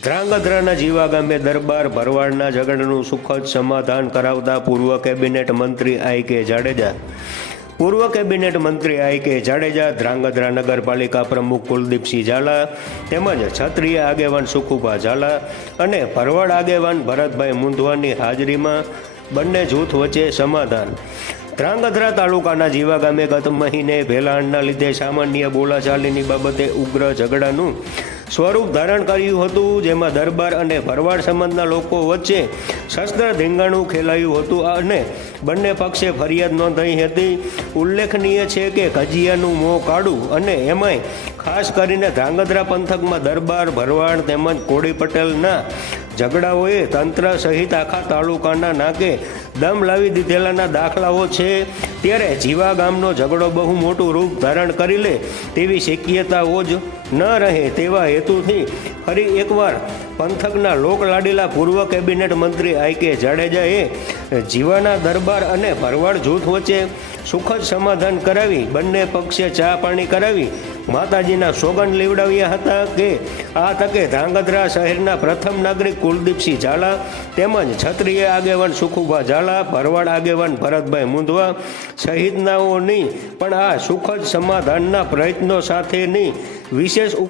ધ્રાંગધ્રાના જીવા ગામે દરબાર ભરવાડના ઝઘડનું સુખદ સમાધાન કરાવતા પૂર્વ કેબિનેટ મંત્રી આઈ કે જાડેજા. પૂર્વ કેબિનેટ મંત્રી આઈ કે જાડેજા, ધ્રાંગધ્રા નગરપાલિકા પ્રમુખ કુલદીપસિંહ ઝાલા તેમજ ક્ષત્રિય આગેવાન સુખુભા ઝાલા અને ભરવાડ આગેવાન ભરતભાઈ મુંધવાની હાજરીમાં બંને જૂથ વચ્ચે સમાધાન. ધ્રાંગધ્રા તાલુકાના જીવા ગામે ગત મહિને ભેલાણના લીધે સામાન્ય બોલાચાલીની બાબતે ઉગ્ર ઝઘડાનું સ્વરૂપ ધારણ કર્યું હતું, જેમાં દરબાર અને ભરવાડ સમાજના લોકો વચ્ચે શસ્ત્ર ધીંગાણું ખેલાયું હતું અને બંને પક્ષે ફરિયાદ નોંધાઈ હતી. ઉલ્લેખનીય છે કે ગજિયાનું મોં કાઢું અને એમાંય ખાસ કરીને ધ્રાંગધ્રા પંથકમાં દરબાર, ભરવાડ તેમજ કોળી પટેલના ઝઘડાઓએ તંત્ર સહિત આખા તાલુકાના નાકે દમ લાવી દીધેલાના દાખલાઓ છે. ત્યારે જીવા ગામનો ઝઘડો બહુ મોટું રૂપ ધારણ કરી લે તેવી શક્યતાઓ જ ન રહે તેવા હેતુથી ફરી એકવાર પંથકના લોકલાડીલા પૂર્વ કેબિનેટ મંત્રી આઈ કે જાડેજાએ જીવાના દરબાર અને ભરવાડ જૂથ વચ્ચે સુખદ સમાધાન કરાવી, બંને પક્ષે ચા પાણી કરાવી, માતાજીના સોગંદ લેવડાવ્યા હતા કે આ તકે ધ્રાંગધ્રા શહેરના પ્રથમ નાગરિક કુલદીપસિંહ ઝાલા તેમજ ક્ષત્રિય આગેવાન સુખુભા ઝાલા, ભરવાડ આગેવાન ભરતભાઈ મુંધવા સહિતનાઓની પણ આ સુખદ સમાધાનના પ્રયત્નો સાથેની વિશેષ